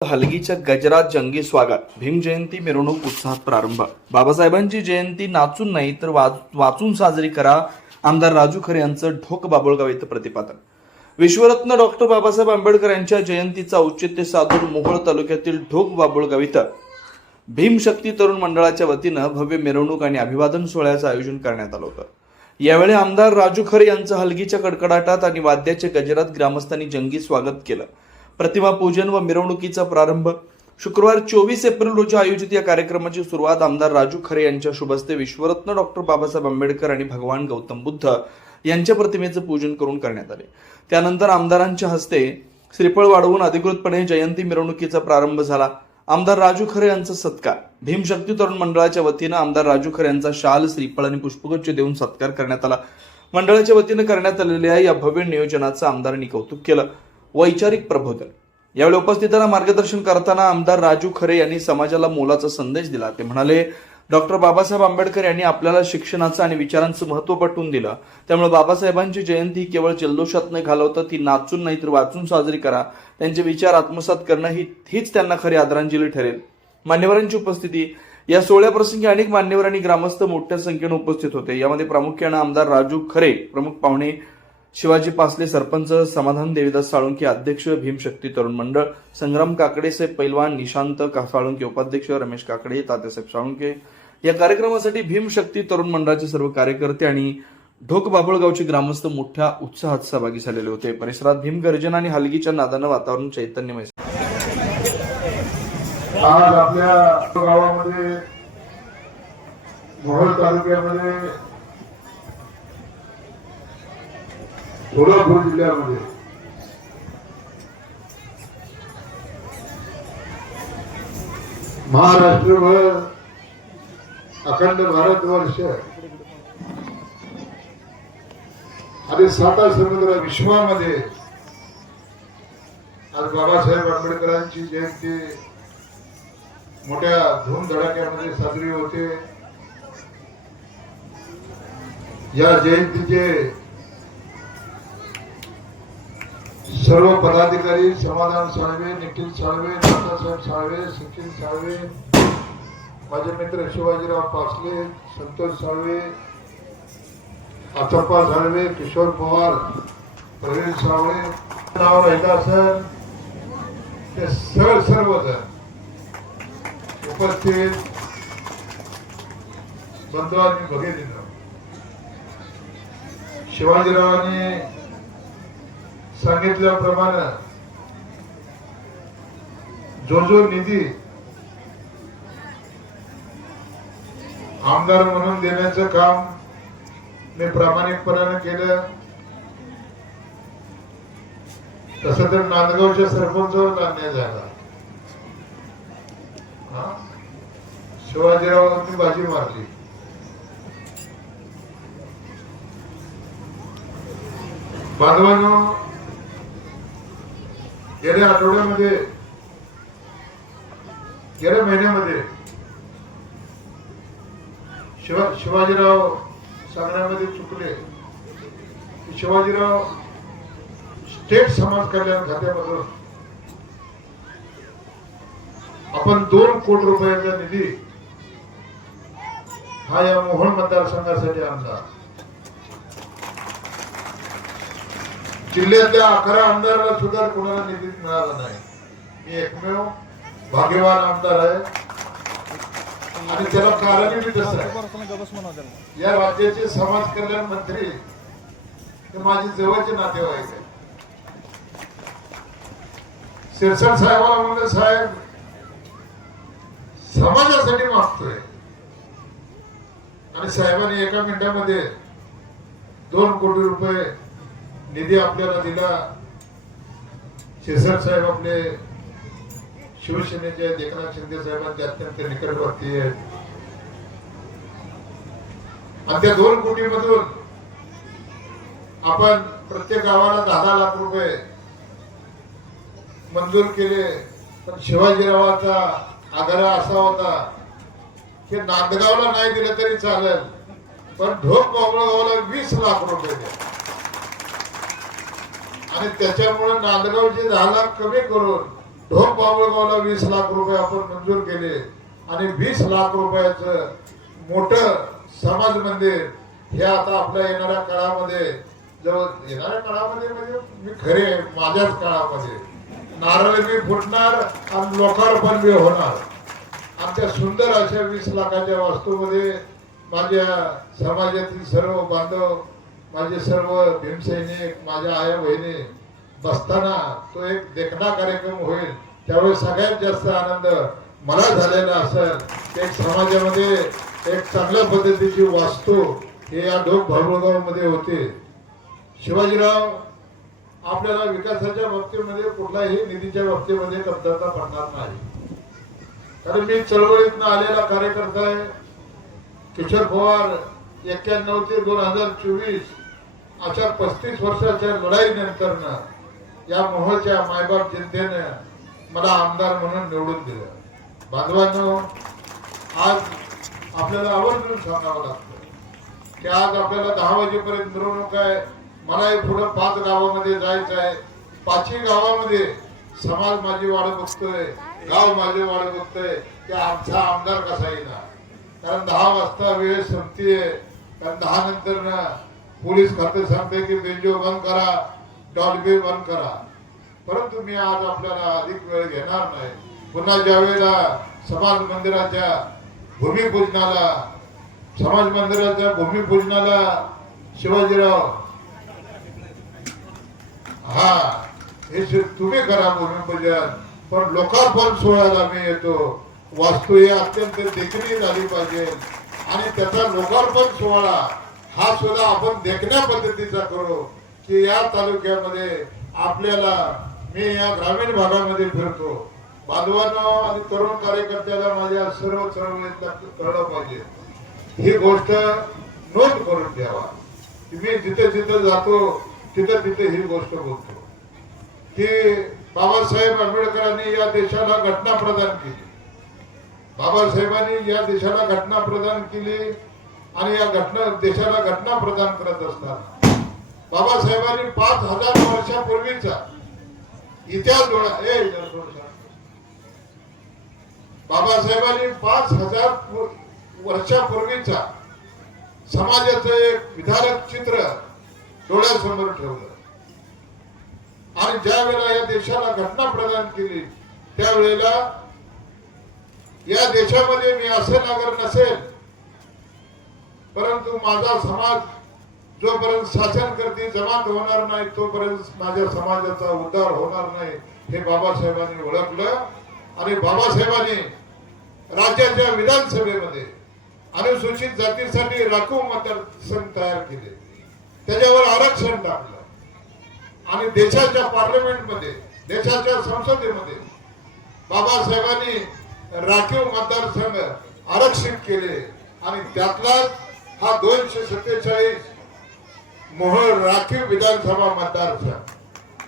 हलगीच्या गजरात जंगी स्वागत. भीम जयंती मिरवणूक उत्साहात प्रारंभ. बाबासाहेबांची जयंती नाचून नाही तर वाचून साजरी करा. आमदार राजू खरे यांचं ढोक बाबुळगाव इथं प्रतिपादन. विश्वरत्न डॉक्टर बाबासाहेब आंबेडकर यांच्या जयंतीचं औचित्य साधून मोहोळ तालुक्यातील ढोक बाबुळगाव इथं भीमशक्ती तरुण मंडळाच्या वतीनं भव्य मिरवणूक आणि अभिवादन सोहळ्याचं आयोजन करण्यात आलं होतं. यावेळी आमदार राजू खरे यांचं हलगीच्या कडकडाटात आणि वाद्याच्या गजरात ग्रामस्थांनी जंगी स्वागत केलं. प्रतिमा पूजन व मिरवणुकीचा प्रारंभ. शुक्रवार 24 एप्रिल रोजी आयोजित या कार्यक्रमाची सुरुवात आमदार राजू खरे यांच्या शुभ हस्ते विश्वरत्न डॉक्टर बाबासाहेब आंबेडकर आणि भगवान गौतम बुद्ध यांच्या प्रतिमेचं पूजन करून करण्यात आले. त्यानंतर आमदारांच्या हस्ते श्रीफळ वाढवून अधिकृतपणे जयंती मिरवणुकीचा प्रारंभ झाला. आमदार राजू खरे यांचा सत्कार. भीमशक्ती तरुण मंडळाच्या वतीनं आमदार राजू खरे यांचा शाल, श्रीफळ आणि पुष्पगुच्छ देऊन सत्कार करण्यात आला. मंडळाच्या वतीनं करण्यात आलेल्या या भव्य नियोजनाचं आमदारांनी कौतुक केलं. वैचारिक प्रबोधन. यावेळी उपस्थितांना मार्गदर्शन करताना आमदार राजू खरे यांनी समाजाला मोलाचा संदेश दिला. ते म्हणाले, डॉक्टर बाबासाहेब आंबेडकर यांनी आपल्याला शिक्षणाचं आणि विचारांचं महत्त्व पटवून दिलं. त्यामुळे बाबासाहेबांची जयंती केवळ जल्लोषात न घालवता ती नाचून नाही तर वाचून साजरी करा. त्यांचे विचार आत्मसात करणं हीच त्यांना खरी आदरांजली ठरेल. मान्यवरांची उपस्थिती. या सोहळ्याप्रसंगी अनेक मान्यवर आणि ग्रामस्थ मोठ्या संख्येने उपस्थित होते. यामध्ये प्रामुख्याने आमदार राजू खरे, प्रमुख पाहुणे शिवाजी पासले, सरपंच समाधान देवीदास साळुंके, अध्यक्ष भीमशक्ती तरुण मंडळ, संग्राम काकडे साहेब पैलवान, निशांत साळुंके उपाध्यक्ष, रमेश काकडे, तात्यासाहेब साळुंके. या कार्यक्रमासाठी भीमशक्ती तरुण मंडळाचे सर्व कार्यकर्ते आणि ढोक बाबुळगावचे ग्रामस्थ मोठ्या उत्साहात सहभागी झालेले होते. परिसरात भीमगर्जना आणि हलगीच्या नादानं वातावरण चैतन्यमय. आज आपल्या गावामध्ये मोहोळ तालुक्यामध्ये सोलापूर जिल्ह्यामध्ये महाराष्ट्रभर अखंड भारतवर्ष आणि 7 समुद्र विश्वामध्ये आज बाबासाहेब आंबेडकरांची जयंती मोठ्या धूमधडाक्यामध्ये साजरी होते. या जयंतीचे सर्व पदाधिकारी समाधान साळवे, निखिल साळवे, दादासाहेब साळवे, सचिन साळवे, माझे मित्र शिवाजीराव पासले, संतोष साळवे, आचप्पा साळवे, किशोर पवार, प्रवीण साळवे, नाव राहिला सर, ते सर्वजण उपस्थित बंधू आणि भगिनींनो, शिवाजीरावांनी सांगितल्याप्रमाणे जो निधी आमदार म्हणून देण्याचं काम मी प्रामाणिकपणाने केलं. तसं तर नांदगावच्या सरपंचावर अन्याय झाला. शिवाजीरावांनी बाजी मारली. बांधवांनो, गेल्या आठवड्यामध्ये, गेल्या महिन्यामध्ये शिवाजीराव सांगण्यामध्ये चुकले. शिवाजीराव स्टेट समाज कल्याण खात्यामधून आपण 2 कोटी रुपयाचा निधी हा या मोहोळ मतदारसंघासाठी आणला. जिल्ह्यातल्या 11 आमदाराला सुद्धा कोणाला निधी मिळाला नाही. मी एकमेव भाग्यवान आमदार आहे आणि त्याला कारणही तसं आहे. या राज्याचे समाज कल्याण मंत्री हे माझे जवळचे नातेवाईक आहेत. शिरसाट साहेबांना म्हणलं, साहेब समाजासाठी मागतोय, आणि साहेबांनी एका मिनिटामध्ये 2 कोटी रुपये निधी आपल्याला दिला. शिरसाट साहेब आपले शिवसेनेचे एकनाथ शिंदे साहेबांचे अत्यंत निकटवर्ती आहेत आणि त्या 2 कोटी मधून आपण प्रत्येक गावाला 10 लाख रुपये मंजूर केले. पण शिवाजीरावांचा आग्रह असा होता की नांदगावला नाही दिलं तरी चालेल, पण ढोक बाबुळगावला 20 लाख रुपये द्या. आणि त्याच्यामुळे नांदगावचे 10 लाख कमी करून ढोक बाबुळगावला 20 लाख रुपये आपण मंजूर केले आणि 20 लाख रुपयाचं मोठं समाज मंदिर हे आता आपल्या येणाऱ्या काळामध्ये जवळ येणाऱ्या काळामध्ये म्हणजे मी खरे माझ्याच काळामध्ये नारळ बी फुटणार आणि लोकार्पण बी होणार. आमच्या सुंदर अशा 20 लाखाच्या वास्तूमध्ये माझ्या समाजातील सर्व बांधव, माझे सर्व भीमसैनिक, माझ्या आया बहिणी बसताना तो एक देखणा कार्यक्रम होईल. त्यावेळी सगळ्यात जास्त आनंद मला झालेला असेल. एक समाजामध्ये एक चांगल्या पद्धतीची वास्तू हे या ढोक बाबुळगाव मध्ये होते. शिवाजीराव आपल्याला विकासाच्या बाबतीमध्ये कुठल्याही निधीच्या बाबतीमध्ये कमतरता पडणार नाही. कारण मी चळवळीतनं आलेला कार्यकर्ता आहे. किशोर पवार 91 ते 2024 अशा 35 वर्षाच्या लढाईनंतर या मोहोळच्या मायबाप जनतेने मला आमदार म्हणून निवडून दिलं. बांधवांनो, आज आपल्याला आवर्जून सांगावं लागतं की आज आपल्याला 10 वाजेपर्यंत मिरवणूक आहे. मलाही पुढे 5 गावामध्ये जायचं आहे. 5ही गावामध्ये समाज माझी वाट बघतोय, गाव माझी वाट बघतोय की आमचा आमदार कसा येणार. कारण 10 वाजता वेळ संपतीये. कारण 10 नंतर पोलीस खाते सांगते की बेंजो बंद करा, डॉल्बी बंद करा. परंतु मी आज आपल्याला अधिक वेळ घेणार नाही. पुन्हा ज्या वेळेला समाज मंदिराच्या भूमिपूजनाला शिवाजीराव हे तुम्ही करा भूमिपूजन, पण लोकार्पण सोहळ्याला मी येतो. वास्तू ही अत्यंत देखणी झाली पाहिजे आणि त्याचा लोकार्पण सोहळा हा सुद्धा आपण देखण्या पद्धतीचा करू की या तालुक्यामध्ये आपल्याला मी या ग्रामीण भागामध्ये फिरतो. बांधवांनो आणि तरुण कार्यकर्त्याला माझ्या सर्व चळवळीत कळलं पाहिजे. ही गोष्ट नोंद करून ठेवा. मी जिथे जिथे जातो तिथे तिथे ही गोष्ट बोलतो की बाबासाहेब आंबेडकरांनी या देशाला घटना प्रदान केली. बाबासाहेबांनी या देशाला घटना प्रदान केली आणि या देशाला घटना प्रदान करत असताना बाबासाहेबांनी 5000 वर्षापूर्वीचा इतिहास बाबासाहेबांनी 5000 वर्षापूर्वीचा समाजाचं एक विधारक चित्र डोळ्यासमोर ठेवलं आणि ज्या वेळेला या देशाला घटना प्रदान केली त्यावेळेला या देशामध्ये मी असे नागर नसेल, परंतु माझा समाज जोपर्यंत शासन करते जमात होणार नाही तोपर्यंत माझ्या समाजाचा उद्धार होणार नाही हे बाबासाहेबांनी ओळखलं. आणि बाबासाहेबांनी राज्याच्या विधानसभेमध्ये अनुसूचित जातीसाठी राखीव मतदारसंघ तयार केले, त्याच्यावर आरक्षण टाकलं आणि देशाच्या पार्लमेंटमध्ये, देशाच्या संसदेमध्ये बाबासाहेबांनी राखीव मतदारसंघ आरक्षित केले आणि त्यातला हा 247 मोहोळ राखीव विधानसभा मतदारसंघ.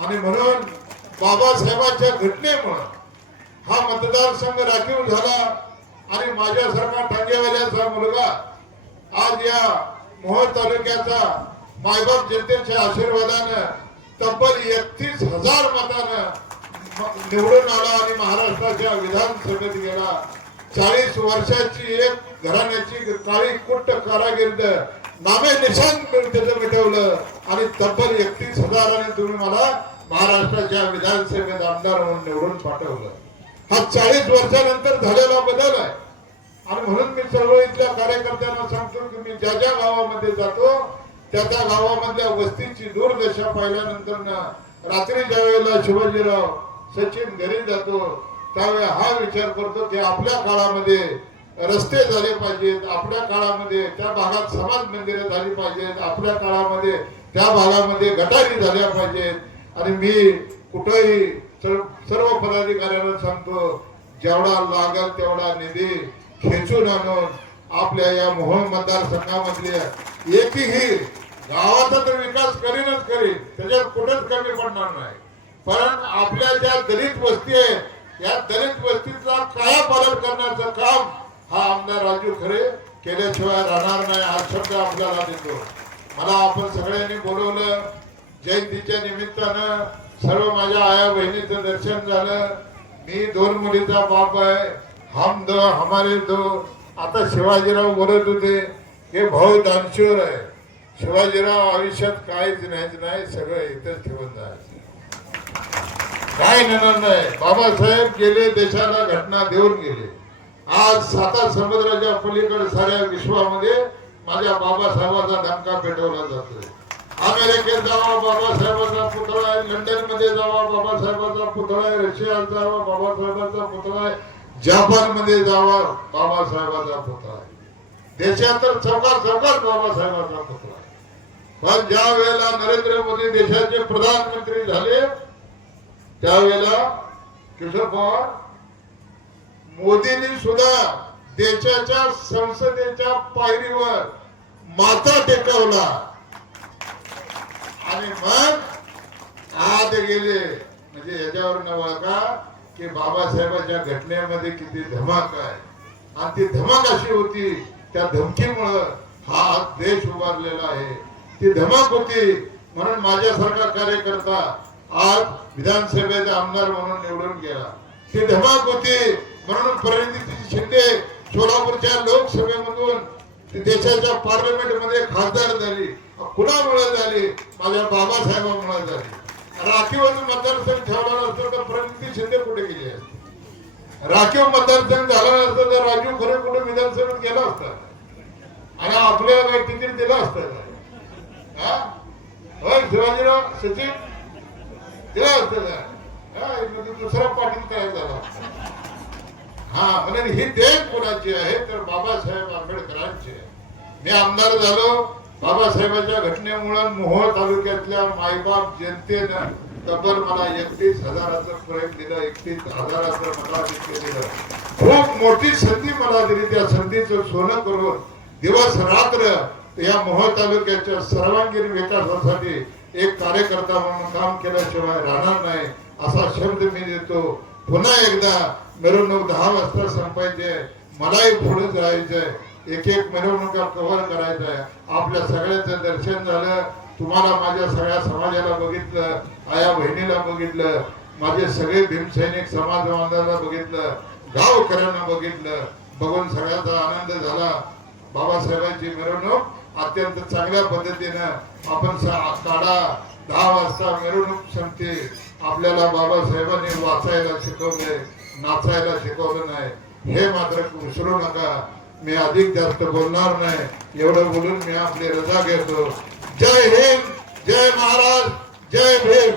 आणि म्हणून बाबासाहेबांच्या घटनेमुळे हा मतदारसंघ राखीव झाला आणि माझ्यासारखा टांगेवाल्याचा मुलगा आज या मोहोळ तालुक्याचा मायबाप जनतेच्या आशीर्वादानं तब्बल 31,000 मतानं निवडून आला आणि महाराष्ट्राच्या विधानसभेत गेला. 40 वर्षाची एक घराण्याची काळी कुट्ट कारागिर्द नामे निशान त्याचं मिटवलं आणि तब्बल 31,000 तुम्ही मला महाराष्ट्राच्या विधानसभेत आमदार म्हणून निवडून पाठवलं. हा 40 वर्षानंतर झालेला बदल आहे. आणि म्हणून मी चळवळीतल्या कार्यकर्त्यांना सांगतो की मी ज्या ज्या गावामध्ये जातो त्या त्या गावामधल्या वस्तीची दुर्दशा पाहिल्यानंतर रात्री ज्या वेळेला शिवाजीराव सचिन घरी जातो त्यावेळेला हा विचार करतो की आपल्या काळामध्ये रस्ते झाले पाहिजेत, आपल्या काळामध्ये त्या भागात समाज मंदिरं झाली पाहिजेत, आपल्या काळामध्ये त्या भागामध्ये गटारी झाल्या पाहिजेत. आणि मी कुठेही सर्व पदाधिकाऱ्यांना सांगतो जेवढा लागल तेवढा निधी खेचून आणून आपल्या या मोहोळ मतदारसंघामधल्या एकही गावाचा तर विकास करीनच करीन, त्याच्यात कुठेच कमी पडणार नाही. पण आपल्या ज्या दलित वस्ती आहे या दलित वस्तीचा कायापालट करण्याचं काम हा आमदार राजू खरे केल्याशिवाय राहणार नाही हा शब्द आपल्याला देतो. मला आपण सगळ्यांनी बोलवलं, जयंतीच्या निमित्तानं सर्व माझ्या आया बहिणीचं दर्शन झालं. मी 2 मुलीचा बाप आहे, हम दो हमारे दो. आता शिवाजीराव बोलत होते हे भाऊ दानशूर आहे. शिवाजीराव आयुष्यात काहीच न्यायचं नाही, सगळं इथंच ठेवून जायचं, काय नेणार नाही. बाबासाहेब गेले, देशाला घटना देऊन गेले. आज 7 समुद्राच्या पलीकडे साऱ्या विश्वामध्ये माझ्या बाबासाहेबांचा धमका पेटवला जातोय. अमेरिकेत जावा बाबासाहेबांचा पुतळा आहे, लंडन मध्ये जावा बाबासाहेबांचा पुतळा आहे, रशियात जावा बाबासाहेबांचा पुतळा आहे, जपान मध्ये जावा बाबासाहेबांचा पुतळा आहे. देशात तर चौकात बाबासाहेबांचा पुतळा आहे. पण ज्या वेळेला नरेंद्र मोदी देशाचे प्रधानमंत्री झाले त्यावेळेला किशोर पवार मोदींनी सुद्धा देशाच्या संसदेच्या पायरीवर माथा टेकवला आणि मग आत गेले. म्हणजे याच्यावर न वळका की बाबासाहेबांच्या घटनेमध्ये किती धमक आहे आणि ती धमक अशी होती, त्या धमकीमुळे हा देश उभारलेला आहे. ती धमक होती म्हणून माझ्यासारखा कार्यकर्ता आज विधानसभेचा आमदार म्हणून निवडून गेला. ती धमक होती म्हणून प्रणिती शिंदे सोलापूरच्या लोकसभेमधून देशाच्या पार्लमेंट मध्ये खासदार झाली. कुणामुळे झाली? माझ्या बाबासाहेबांमुळे झाली. राखीव मतदारसंघ ठेवला नसतं तर प्रणिती शिंदे कुठे गेली असते? राखीव मतदारसंघ झाला नसतं तर राजू खरे कुठे विधानसभेत गेला असता आणि आपल्याला तिकीट दिलं असतं. शिवाजीराव सचिन दिला असतं, दुसरा पाटील काय झाला. म्हणून ही देश कोणाची आहे तर बाबासाहेब आंबेडकरांची आहे. मी आमदार झालो बाबासाहेबांच्या घटनेमुळे मोहोळ तालुक्यातल्या मायबाप जनतेनं तब्बल मला 31,000चं प्रयोग दिलं, 31,000चं मताधिक्य दिलं. खूप मोठी संधी मला दिली. त्या संधीचं सोनं करून दिवस रात्र या मोहोळ तालुक्याच्या सर्वांगीण विकासासाठी एक कार्यकर्ता म्हणून काम केल्याशिवाय राहणार नाही असा शब्द मी देतो. पुन्हा एकदा मिरवणूक 10 वाजता संपायचे, मलाही पुढे जायचंय, एक मिरवणुका कव्हर करायचंय. आपल्या सगळ्यांचं दर्शन झालं. तुम्हाला माझ्या सगळ्या समाजाला बघितलं, आया बहिणीला बघितलं, माझे सगळे भीमसैनिक समाज बांधवांना बघितलं, गावकऱ्यांना बघितलं. बघून सगळ्यांचा आनंद झाला. बाबासाहेबांची मिरवणूक अत्यंत चांगल्या पद्धतीनं आपण काढा. 10 वाजता मिरवणूक संपते. आपल्याला बाबासाहेबांनी वाचायला शिकवले, नाचायला शिकवलं नाही, हे मात्र विसरू नका. मी अधिक जास्त बोलणार नाही. एवढं बोलून मी आपली रजा घेतो. जय हिंद, जय महाराज, जय भीम.